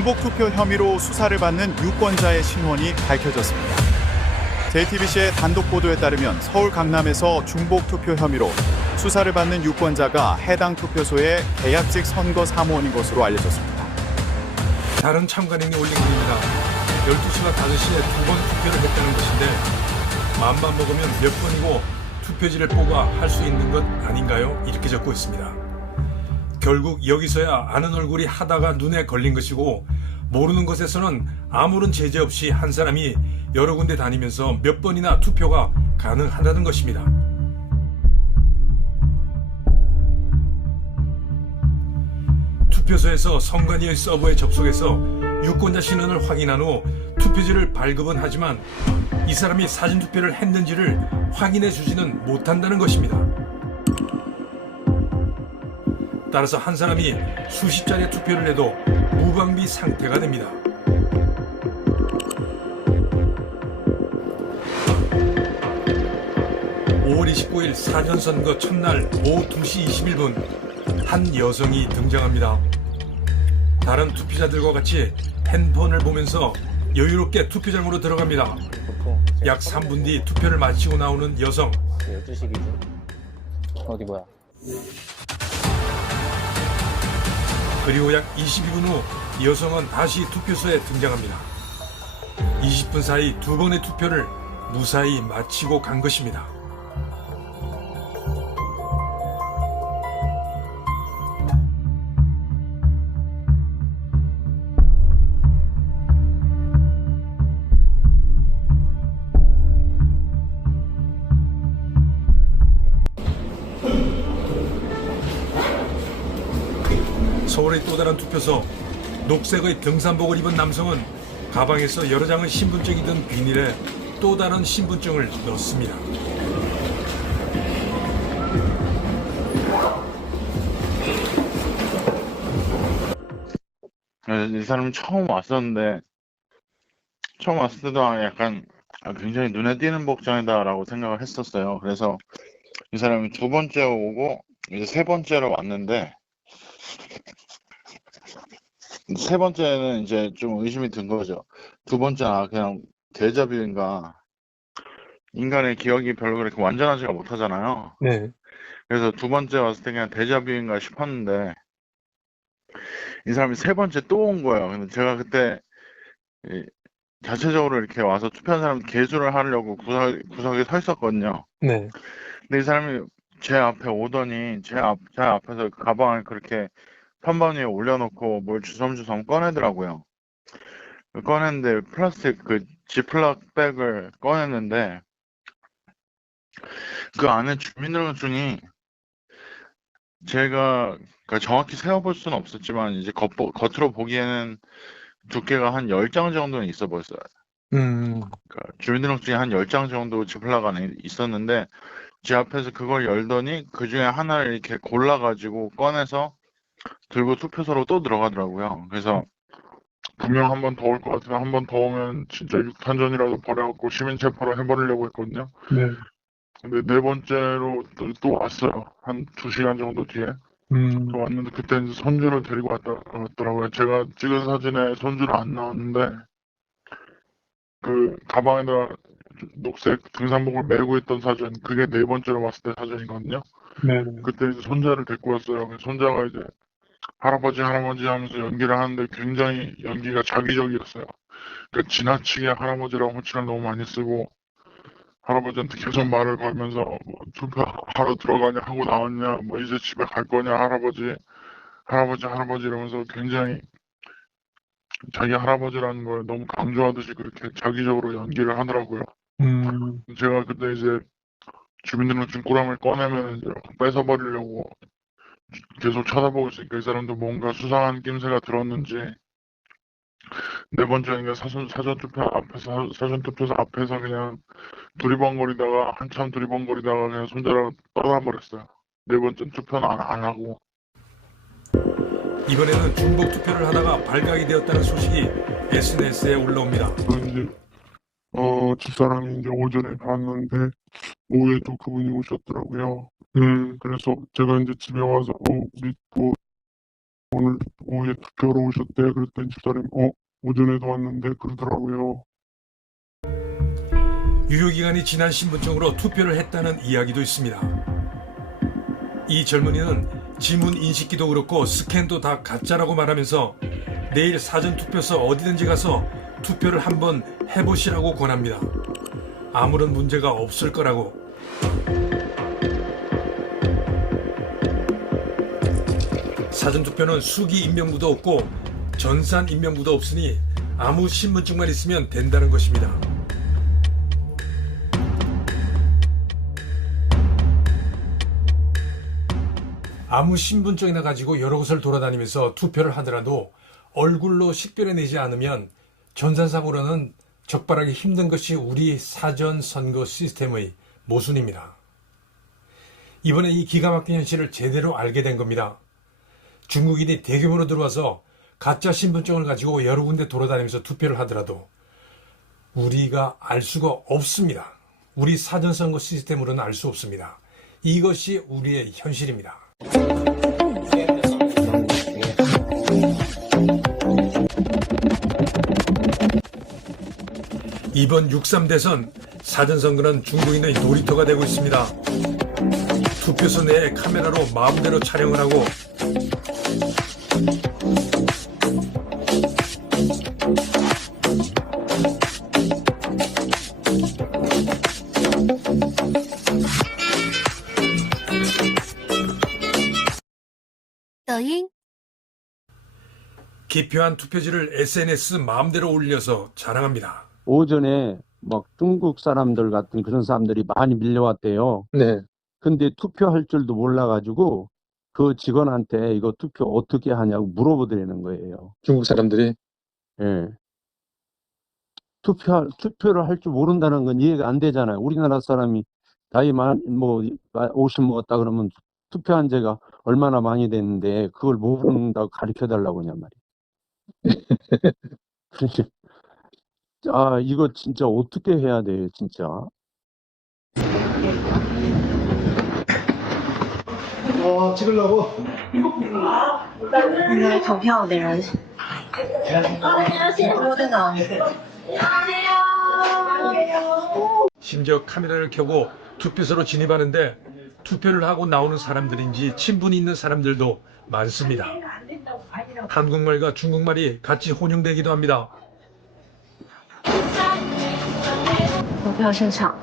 중복 투표 혐의로 수사를 받는 유권자의 신원이 밝혀졌습니다. JTBC의 단독 보도에 따르면 서울 강남에서 중복 투표 혐의로 수사를 받는 유권자가 해당 투표소의 계약직 선거 사무원인 것으로 알려졌습니다. 다른 참관인이 올린 글입니다. 12시와 5시에 2번 투표를 했다는 것인데 마음만 먹으면 몇 번이고 투표지를 뽑아 할 수 있는 것 아닌가요? 이렇게 적고 있습니다. 결국 여기서야 아는 얼굴이 하다가 눈에 걸린 것이고 모르는 것에서는 아무런 제재 없이 한 사람이 여러 군데 다니면서 몇 번이나 투표가 가능하다는 것입니다. 투표소에서 선관위의 서버에 접속해서 유권자 신원을 확인한 후 투표지를 발급은 하지만 이 사람이 사전투표를 했는지를 확인해 주지는 못한다는 것입니다. 따라서 한 사람이 수십 차례 투표를 해도 무방비 상태가 됩니다. (5월 29일) 사전선거 첫날 오후 2시 21분 한 여성이 등장합니다. 다른 투표자들과 같이 핸드폰을 보면서 여유롭게 투표장으로 들어갑니다. 약 3분 뒤 투표를 마치고 나오는 여성. 12시 기준. 어디 뭐야? 그리고 약 22분 후 여성은 다시 투표소에 등장합니다. 20분 사이 2번의 투표를 무사히 마치고 간 것입니다. 서울의 또 다른 투표소. 녹색의 등산복을 입은 남성은 가방에서 여러 장의 신분증이 든 비닐에 또 다른 신분증을 넣습니다. 이 사람은 처음 왔었는데 처음 왔을 때도 약간 굉장히 눈에 띄는 복장이다라고 생각을 했었어요. 그래서 이 사람이 두 번째 오고 이제 세 번째로 왔는데 세 번째는 이제 좀 의심이 든 거죠. 두 번째는 그냥 데자뷰인가. 인간의 기억이 별로 그렇게 완전하지가 못하잖아요. 네. 그래서 두 번째 왔을 때 그냥 데자뷰인가 싶었는데 이 사람이 세 번째 또 온 거예요. 근데 제가 그때 자체적으로 이렇게 와서 투표한 사람 개수를 하려고 구석에 서 있었거든요. 네. 근데 이 사람이 제 앞에 오더니 제 앞에서 가방을 그렇게 선반 위에 올려놓고 뭘 주섬주섬 꺼내더라고요. 꺼냈는데 플라스틱 그 지플락 백을 꺼냈는데 그 안에 주민등록증이 제가 그러니까 정확히 세어볼 수는 없었지만 이제 겉으로 보기에는 두께가 한 10장 정도는 있어 보였어요. 그러니까 주민등록증이 한 10장 정도 지플락 안에 있었는데 제 앞에서 그걸 열더니 그 중에 하나를 이렇게 골라가지고 꺼내서 들고 투표소로 또 들어가더라고요. 그래서 분명 한 번 더 올 것 같으면 한 번 더 오면 진짜 육탄전이라도 벌여갖고 시민 체포를 해버리려고 했거든요. 네. 근데 네 번째로 또 왔어요. 한 2시간 정도 뒤에. 또 왔는데 그때 이제 손주를 데리고 왔더라고요. 제가 찍은 사진에 손주는 안 나왔는데 그 가방에다 녹색 등산복을 메고 있던 사진, 그게 네 번째로 왔을 때 사진이거든요. 네. 그때 이제 손자를 데리고 왔어요. 그래서 손자가 이제 할아버지 하면서 연기를 하는데 굉장히 연기가 자기적이었어요. 그러니까 지나치게 할아버지라고 호칭을 너무 많이 쓰고 할아버지한테 계속 말을 걸면서 뭐 투표하러 들어가냐 하고 나왔냐 뭐 이제 집에 갈 거냐 할아버지 이러면서 굉장히 자기 할아버지라는 걸 너무 강조하듯이 그렇게 자기적으로 연기를 하더라고요. 제가 그때 이제 주민등록증 꾸러미를 꺼내면 이제 뺏어버리려고 계속 쳐다보고 있으니까 이 사람도 뭔가 수상한 낌새가 들었는지 네 번째는 사전투표소 앞에서 그냥 한참 두리번거리다가 그냥 손자랑 떠나버렸어요. 네 번째 투표는 안 하고. 이번에는 중복 투표를 하다가 발각이 되었다는 소식이 SNS에 올라옵니다. 이제 집사람이 이제 오전에 봤는데 오후에 또 그분이 오셨더라고요. 그래서 제가 이제 집에 와서 우리 또 오늘 오후에 투표로 오셨대. 그랬더니 집사람이 오전에도 왔는데 그러더라고요. 유효기간이 지난 신분증으로 투표를 했다는 이야기도 있습니다. 이 젊은이는 지문 인식기도 그렇고 스캔도 다 가짜라고 말하면서 내일 사전투표소 어디든지 가서 투표를 한번 해보시라고 권합니다. 아무런 문제가 없을 거라고. 사전투표는 수기 인명부도 없고 전산 인명부도 없으니 아무 신분증만 있으면 된다는 것입니다. 아무 신분증이나 가지고 여러 곳을 돌아다니면서 투표를 하더라도 얼굴로 식별해내지 않으면 전산상으로는 적발하기 힘든 것이 우리 사전 선거 시스템의 모순입니다. 이번에 이 기가 막힌 현실을 제대로 알게 된 겁니다. 중국인이 대규모로 들어와서 가짜 신분증을 가지고 여러 군데 돌아다니면서 투표를 하더라도 우리가 알 수가 없습니다. 우리 사전 선거 시스템으로는 알 수 없습니다. 이것이 우리의 현실입니다. 이번 6.3 대선 사전선거는 중국인의 놀이터가 되고 있습니다. 투표소 내에 카메라로 마음대로 촬영을 하고 기표한 투표지를 SNS 마음대로 올려서 자랑합니다. 오전에 막 중국 사람들 같은 그런 사람들이 많이 밀려왔대요. 네. 근데 투표할 줄도 몰라가지고 그 직원한테 이거 투표 어떻게 하냐고 물어보더라는 거예요. 중국 사람들이. 예. 투표를 할 줄 모른다는 건 이해가 안 되잖아요. 우리나라 사람이 나이 50 먹었다 그러면 투표한 지가 얼마나 많이 됐는데 그걸 모른다고 가르쳐 달라고 하냔 말이에요. 아, 이거 진짜 어떻게 해야 돼요, 진짜. 应该投票的人多的呢。 심지어 카메라를 켜고 투표소로 진입하는데 투표를 하고 나오는 사람들인지 친분이 있는 사람들도 많습니다. 한국말과 중국말이 같이 혼용되기도 합니다. 投票现场。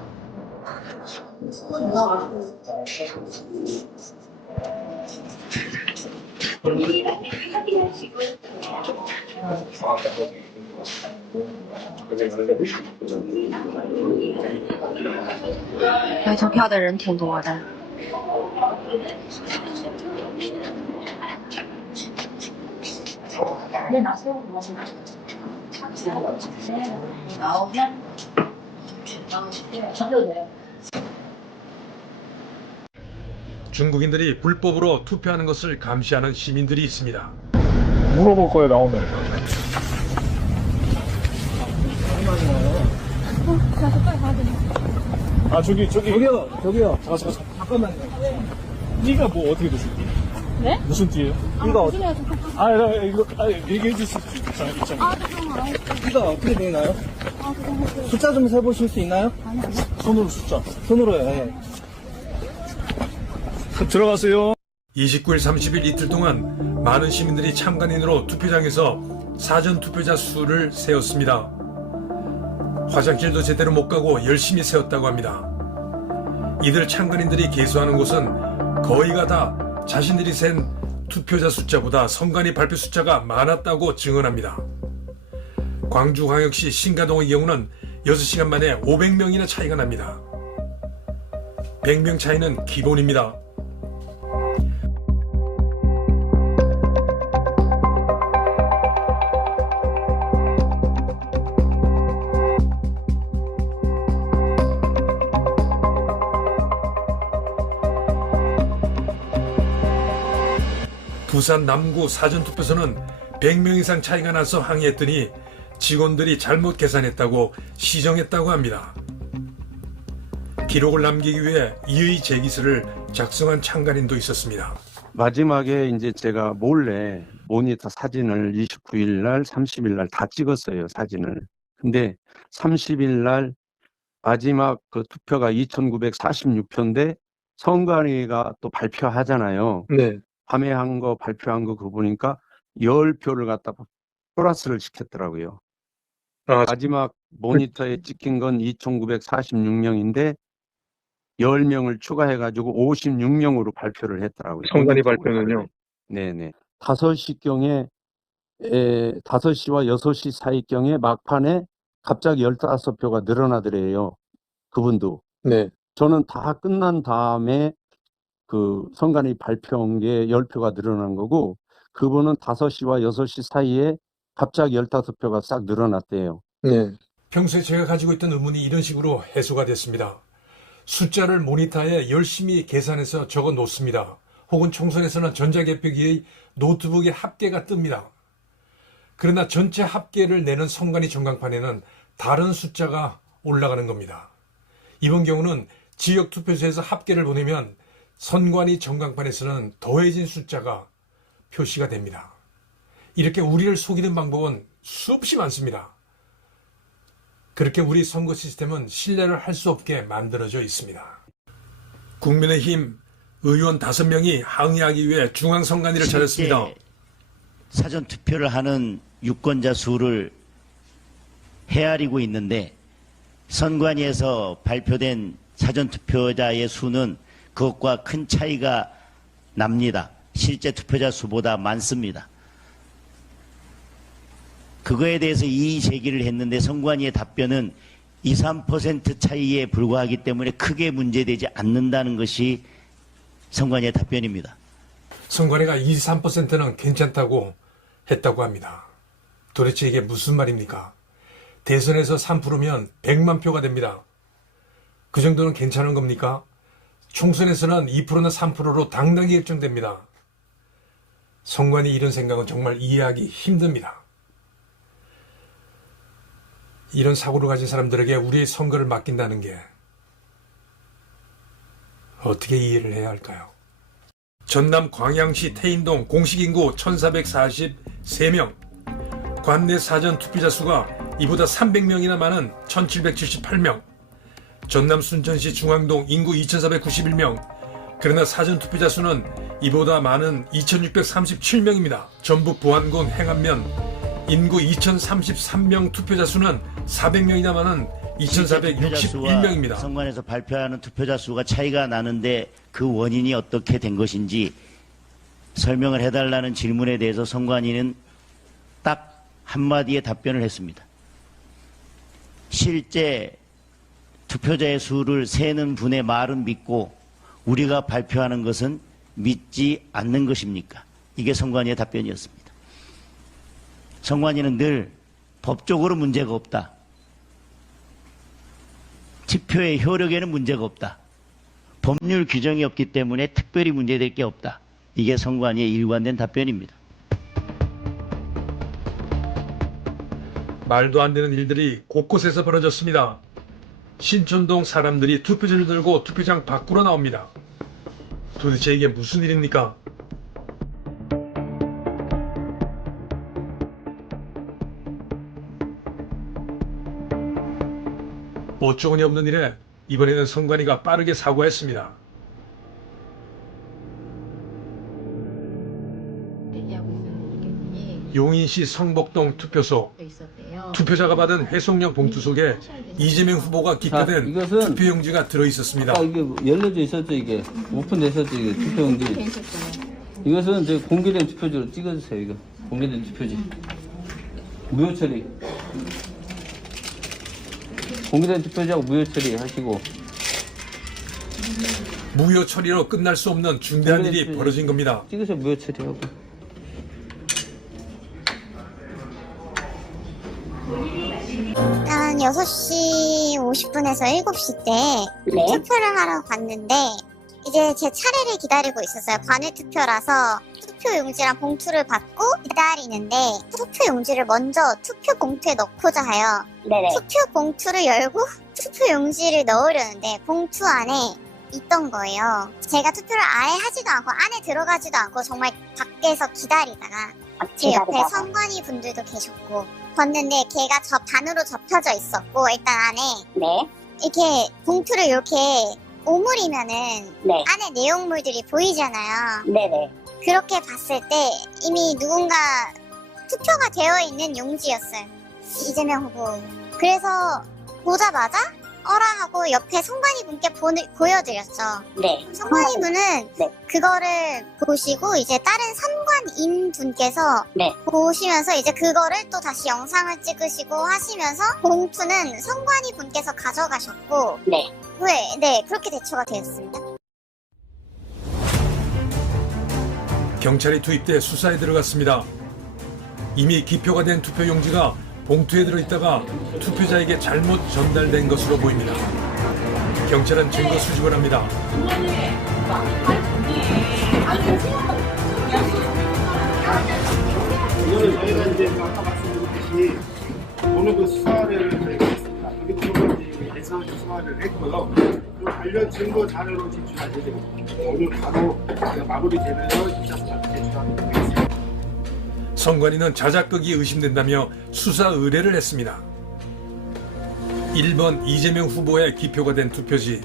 来投票的人挺多的。중국인들이 불법으로 투표하는 것을 감시하는 시민들이 있습니다. 물어볼 거예요, 나오면. 아, 저기요. 잠깐만요. 띠가 뭐 어떻게 되실지? 네? 무슨 띠예요? 띠가 어떻게 해요? 얘기해 주실 수 있잖아요. 띠가 어떻게 되나요? 숫자 좀 세보실 수 있나요? 손으로 숫자. 손으로요. 예. 들어가세요. 29일 30일 이틀 동안 많은 시민들이 참관인으로 투표장에서 사전투표자 수를 세었습니다. 화장실도 제대로 못 가고 열심히 세웠다고 합니다. 이들 참관인들이 계수하는 곳은 거의가 다 자신들이 센 투표자 숫자보다 선관위 발표 숫자가 많았다고 증언합니다. 광주광역시 신가동의 경우는 6시간 만에 500명이나 차이가 납니다. 100명 차이는 기본입니다. 부산 남구 사전투표소는 100명 이상 차이가 나서 항의했더니 직원들이 잘못 계산했다고 시정했다고 합니다. 기록을 남기기 위해 이의 제기서를 작성한 참관인도 있었습니다. 마지막에 이제 제가 몰래 모니터 사진을 29일 날, 30일 날 다 찍었어요, 사진을. 근데 30일 날 마지막 그 투표가 2,946표인데 선관위가 또 발표하잖아요. 네. 밤에 한 거 발표한 거 그거 보니까 10표를 갖다가 플러스를 시켰더라고요. 아, 마지막 모니터에 찍힌 건 2,946명인데 10명을 추가해가지고 56명으로 발표를 했더라고요. 선관위 모니터로 발표는요? 네네. 5시경에 5시와 6시 사이경에 막판에 갑자기 15표가 늘어나더래요. 그분도. 네. 저는 다 끝난 다음에 그 선관위 발표한 게 10표가 늘어난 거고 그분은 5시와 6시 사이에 갑자기 15표가 싹 늘어났대요. 네. 평소에 제가 가지고 있던 의문이 이런 식으로 해소가 됐습니다. 숫자를 모니터에 열심히 계산해서 적어 놓습니다. 혹은 총선에서는 전자개표기의 노트북의 합계가 뜹니다. 그러나 전체 합계를 내는 선관위 전광판에는 다른 숫자가 올라가는 겁니다. 이번 경우는 지역 투표소에서 합계를 보내면 선관위 전광판에서는 더해진 숫자가 표시가 됩니다. 이렇게 우리를 속이는 방법은 수없이 많습니다. 그렇게 우리 선거 시스템은 신뢰를 할 수 없게 만들어져 있습니다. 국민의힘 의원 5명이 항의하기 위해 중앙선관위를 찾았습니다. 사전투표를 하는 유권자 수를 헤아리고 있는데 선관위에서 발표된 사전투표자의 수는 그것과 큰 차이가 납니다. 실제 투표자 수보다 많습니다. 그거에 대해서 이의 제기를 했는데 선관위의 답변은 2, 3% 차이에 불과하기 때문에 크게 문제되지 않는다는 것이 선관위의 답변입니다. 선관위가 2, 3%는 괜찮다고 했다고 합니다. 도대체 이게 무슨 말입니까? 대선에서 3%면 100만 표가 됩니다. 그 정도는 괜찮은 겁니까? 총선에서는 2%나 3%로 당당히 결정됩니다. 선관위 이런 생각은 정말 이해하기 힘듭니다. 이런 사고를 가진 사람들에게 우리의 선거를 맡긴다는 게 어떻게 이해를 해야 할까요? 전남 광양시 태인동 공식인구 1443명, 관내 사전 투표자 수가 이보다 300명이나 많은 1778명, 전남 순천시 중앙동 인구 2491명, 그러나 사전 투표자 수는 이보다 많은 2637명입니다. 전북 부안군 행안면 인구 2033명 투표자 수는 400명이나 많은 2461명입니다. 선관위에서 발표하는 투표자 수가 차이가 나는데 그 원인이 어떻게 된 것인지 설명을 해달라는 질문에 대해서 선관위는 딱 한마디의 답변을 했습니다. 실제 투표자의 수를 세는 분의 말은 믿고 우리가 발표하는 것은 믿지 않는 것입니까? 이게 선관위의 답변이었습니다. 선관위는 늘 법적으로 문제가 없다. 투표의 효력에는 문제가 없다. 법률 규정이 없기 때문에 특별히 문제될 게 없다. 이게 선관위의 일관된 답변입니다. 말도 안 되는 일들이 곳곳에서 벌어졌습니다. 신촌동 사람들이 투표지를 들고 투표장 밖으로 나옵니다. 도대체 이게 무슨 일입니까? 어처구니 없는 일에 이번에는 선관위가 빠르게 사과했습니다. 용인시 성복동 투표소, 투표자가 받은 회송용 봉투 속에 이재명 후보가 기표된 투표용지가 들어있었습니다. 이게 열려져 있었죠, 이게. 오픈됐었죠, 이게 투표용지. 이것은 이제 공개된 투표지로 찍어주세요, 이거. 공개된 투표지. 무효 처리. 공개된 투표지하고 무효 처리 하시고. 무효 처리로 끝날 수 없는 중대한 일이 벌어진 겁니다. 찍으세요, 무효 처리하고. 한 6시 50분에서 7시 때 투표를 하러 갔는데 이제 제 차례를 기다리고 있었어요. 관외 투표라서 투표용지랑 봉투를 받고 기다리는데 투표용지를 먼저 투표 봉투에 넣고자 해요. 투표 봉투를 열고 투표용지를 넣으려는데 봉투 안에 있던 거예요. 제가 투표를 아예 하지도 않고 안에 들어가지도 않고 정말 밖에서 기다리다가 제 옆에 선관위 분들도 계셨고 봤는데 걔가 저 반으로 접혀져 있었고 일단 안에 이렇게 봉투를 이렇게 오므리면은 안에 내용물들이 보이잖아요. 그렇게 봤을 때 이미 누군가 투표가 되어 있는 용지였어요. 이재명 후보. 그래서 보자마자 어라 하고 옆에 선관위 분께 보여드렸죠. 선관위 분은 그거를 보시고 이제 다른 선관인 분께서 보시면서 이제 그거를 또 다시 영상을 찍으시고 하시면서 봉투는 선관위 분께서 가져가셨고 그렇게 대처가 되었습니다. 경찰이 투입돼 수사에 들어갔습니다. 이미 기표가 된 투표용지가 봉투에 들어있다가 투표자에게 잘못 전달된 것으로 보입니다. 경찰은 증거 수집을 합니다. 이거는 저희가 이제 아까 말씀드렸듯이 오늘 그 수사를 저희가 했습니다. 그리고 예상 수사를 했고요. 그 관련 증거 자료로 제출할 예정입니다. 오늘 바로 마무리되면 2차 수사를 제출하도록 하겠습니다. 선관위는 자작극이 의심된다며 수사 의뢰를 했습니다. 1번 이재명 후보의 기표가 된 투표지.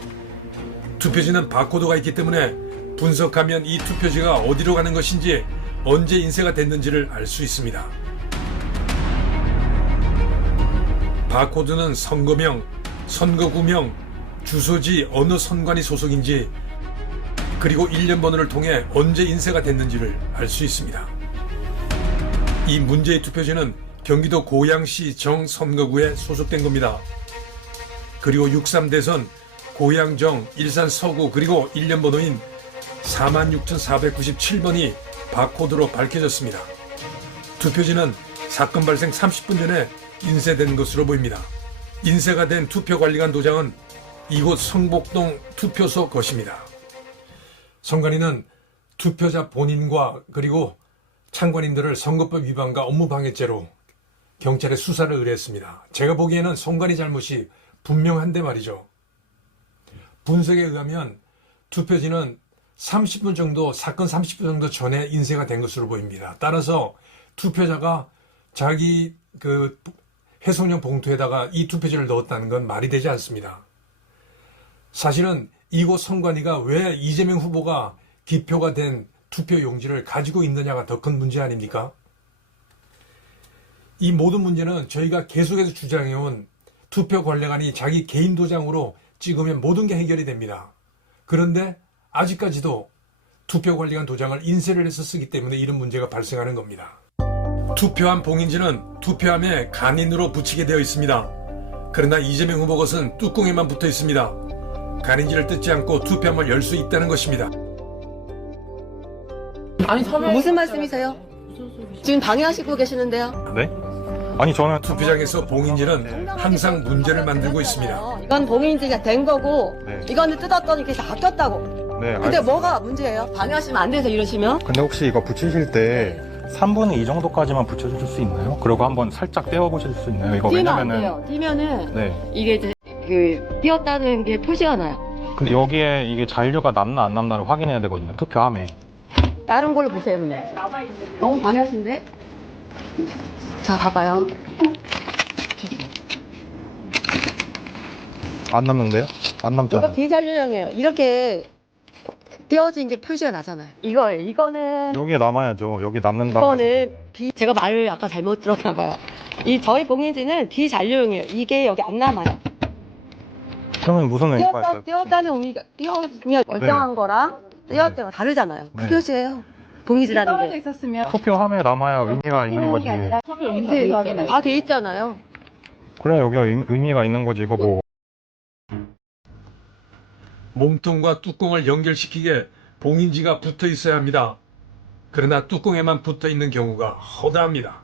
투표지는 바코드가 있기 때문에 분석하면 이 투표지가 어디로 가는 것인지 언제 인쇄가 됐는지를 알 수 있습니다. 바코드는 선거명, 선거구명, 주소지 어느 선관위 소속인지 그리고 1년 번호를 통해 언제 인쇄가 됐는지를 알 수 있습니다. 이 문제의 투표지는 경기도 고양시 정 선거구에 소속된 겁니다. 그리고 63대선 고양정 일산 서구 그리고 1년 번호인 46,497번이 바코드로 밝혀졌습니다. 투표지는 사건 발생 30분 전에 인쇄된 것으로 보입니다. 인쇄가 된 투표관리관 도장은 이곳 성복동 투표소 것입니다. 선관위는 투표자 본인과 그리고 참관인들을 선거법 위반과 업무방해죄로 경찰에 수사를 의뢰했습니다. 제가 보기에는 선관위 잘못이 분명한데 말이죠. 분석에 의하면 투표지는 30분 정도, 사건 30분 정도 전에 인쇄가 된 것으로 보입니다. 따라서 투표자가 자기 그 해송용 봉투에다가 이 투표지를 넣었다는 건 말이 되지 않습니다. 사실은 이곳 선관위가 왜 이재명 후보가 기표가 된 투표 용지를 가지고 있느냐가 더 큰 문제 아닙니까? 이 모든 문제는 저희가 계속해서 주장해온 투표관리관이 자기 개인 도장으로 찍으면 모든 게 해결이 됩니다. 그런데 아직까지도 투표관리관 도장을 인쇄를 해서 쓰기 때문에 이런 문제가 발생하는 겁니다. 투표함 봉인지는 투표함에 간인으로 붙이게 되어 있습니다. 그러나 이재명 후보 것은 뚜껑에만 붙어 있습니다. 간인지를 뜯지 않고 투표함을 열 수 있다는 것입니다. 아니, 무슨 말씀이세요? 지금 방해하시고 계시는데요? 네? 아니 저는 투표장에서 봉인지는 항상 문제를 만들고 있습니다. 이건 봉인지가 된 거고 이거는 뜯었더니 그래서 바뀌었다고. 근데 뭐가 문제예요? 방해하시면 안 돼서 이러시면? 근데 혹시 이거 붙이실 때 3분의 2 정도까지만 붙여줄 수 있나요? 그리고 한번 살짝 떼어보실 수 있나요? 이거 띄면 안 왜냐면은 돼요. 띄면은 이게 이제 띄었다는 게 표시가 나요. 근데 여기에 이게 잔류가 남나 안 남나를 확인해야 되거든요. 투표함에. 다른 걸로 보세요, 그냥. 너무 방해하신데? 자, 봐봐요. 안 남는데요? 안 남잖아요. 이거 비잔류형이에요. 이렇게 띄어진 게 표시가 나잖아요. 이거는 여기에 남아야죠. 여기 남는다. 이거는 제가 말을 아까 잘못 들었나 봐요. 저희 봉인지는 비잔류형이에요. 이게 여기 안 남아요. 그러면 무슨 의미가 있어요? 띄었다는 의미가 그냥 멀쩡한 거랑 띄었다가 다르잖아요. 그 표시예요. 봉인지라는 게. 있었으면 투표함에 남아야 의미가 있는 거지. 다 돼 있잖아요. 그래 여기가 의미가 있는 거지. 이거 뭐. 몸통과 뚜껑을 연결시키게 봉인지가 붙어 있어야 합니다. 그러나 뚜껑에만 붙어 있는 경우가 허다합니다.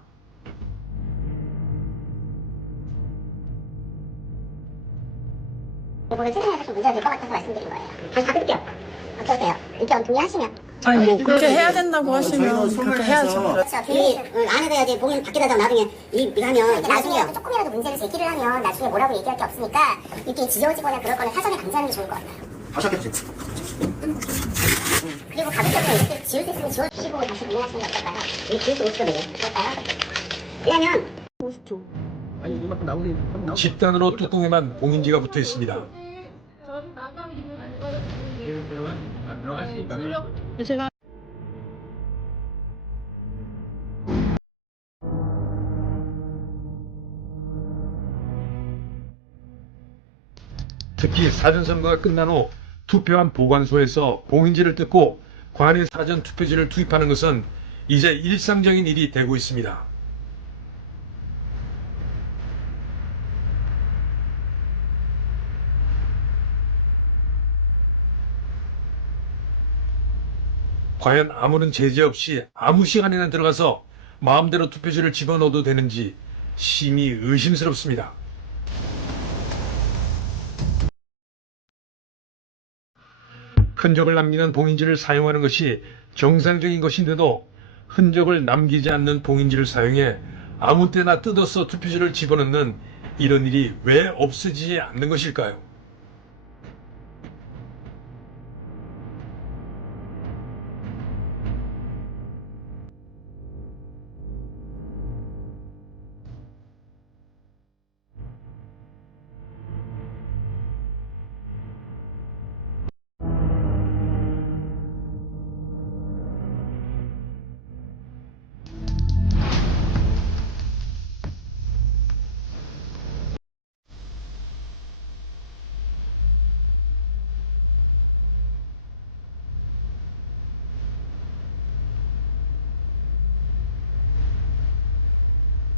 이번에 최근에 좀 문제가 될 것 같아서 말씀드린 거예요. 다시 받을게요. 어떠세요? 의견 동의하시면? 아니 뭐 그렇게 해야 된다고 하시면 그렇게 해야죠. 그렇죠. 안에다 이제 봉인 밖에다 나중에 이거 하면 나중에 조금이라도 문제를 제기를 하면 나중에 뭐라고 얘기할 게 없으니까 이렇게 지워지거나 그럴 거는 사전에 감지하는 게 좋을 것 같아요. 하셨겠지. 그리고 가급적이면 지울 수 있으면 지워주시고 다시 운영하시는 게 어떨까요? 이게 지울 수 50초거든요. 그럴까요? 왜냐면 50초. 아니 이만큼 나오니 집단으로 뚜껑에만 봉인지가 붙어 있습니다. 제가 특히 사전선거가 끝난 후 투표한 보관소에서 봉인지를 뜯고 관외 사전 투표지를 투입하는 것은 이제 일상적인 일이 되고 있습니다. 과연 아무런 제재 없이 아무 시간에나 들어가서 마음대로 투표지를 집어넣어도 되는지 심히 의심스럽습니다. 흔적을 남기는 봉인지를 사용하는 것이 정상적인 것인데도 흔적을 남기지 않는 봉인지를 사용해 아무 때나 뜯어서 투표지를 집어넣는 이런 일이 왜 없어지지 않는 것일까요?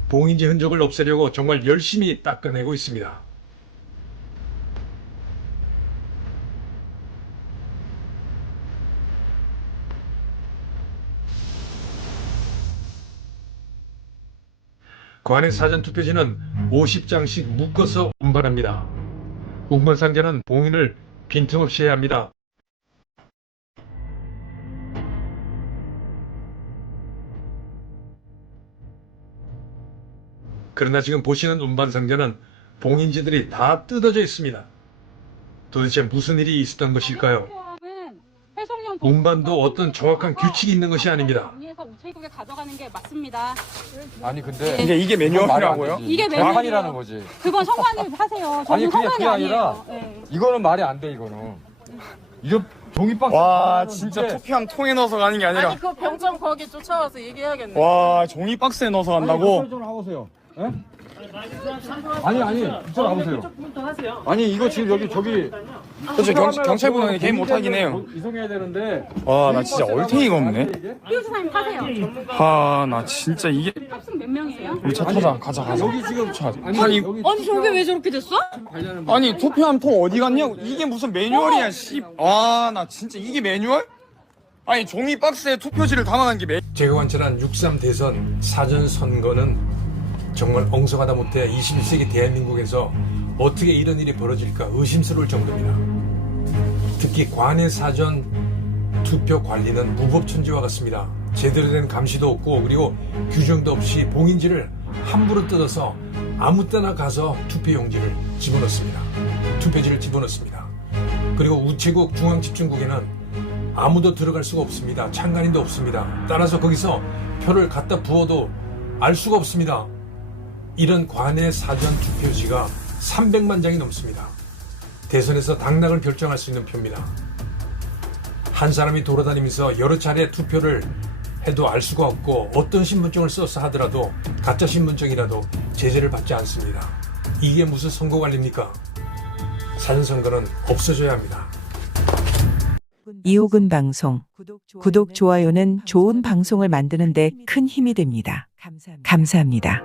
봉인지 흔적을 없애려고 정말 열심히 닦아내고 있습니다. 관외 사전투표지는 50장씩 묶어서 운반합니다. 운반 상자는 봉인을 빈틈없이 해야 합니다. 그러나 지금 보시는 운반 상자는 봉인지들이 다 뜯어져 있습니다. 도대체 무슨 일이 있었던 것일까요? 운반도 어떤 정확한 규칙이 있는 것이 아닙니다. 우체국에 가져가는 게 맞습니다. 아니 근데 이게 매뉴얼이라고요? 이게 매뉴얼이에요. 정한이라는 거지. 그건 성관님 하세요. 아니 저는 그게 성관이 아니라 아니에요. 네. 이거는 말이 안 돼 이거는. 이거 종이박스. 와 진짜 투표함 통에 넣어서 가는 게 아니라 아니 그 병정 거기 쫓아와서 얘기해야겠네. 와 종이 박스에 넣어서 간다고? 좀 하보세요. 예? 아니 이쪽 와보세요. 아니 이거 지금 여기 저기. 그렇죠 경찰분은 개인 못하긴 해요. 이송해야 되는데. 와 나 진짜 얼탱이가 없네. 피우사님 타세요. 아 나 진짜 이게 탑승 몇 명이세요? 우리 차 타자 가자. 여기 지금 차. 아니 저게 왜 저렇게 됐어? 아니 투표함 통 어디 갔냐고. 이게 무슨 매뉴얼이야 씨. 아 나 진짜 이게 매뉴얼? 아니 종이 박스에 투표지를 담아간 게 제가 관찰한 6.3 대선 사전선거는 정말 엉성하다 못해 21세기 대한민국에서 어떻게 이런 일이 벌어질까 의심스러울 정도입니다. 특히 관외 사전 투표 관리는 무법천지와 같습니다. 제대로 된 감시도 없고 그리고 규정도 없이 봉인지를 함부로 뜯어서 아무 때나 가서 투표용지를 집어넣습니다. 투표지를 집어넣습니다. 그리고 우체국 중앙집중국에는 아무도 들어갈 수가 없습니다. 참관인도 없습니다. 따라서 거기서 표를 갖다 부어도 알 수가 없습니다. 이런 관외 사전 투표지가 300만 장이 넘습니다. 대선에서 당락을 결정할 수 있는 표입니다. 한 사람이 돌아다니면서 여러 차례 투표를 해도 알 수가 없고 어떤 신분증을 써서 하더라도 가짜 신분증이라도 제재를 받지 않습니다. 이게 무슨 선거관리입니까? 사전선거는 없어져야 합니다. 이호근 방송 구독, 좋아요는 좋은 방송을 만드는 데 큰 힘이 됩니다. 감사합니다.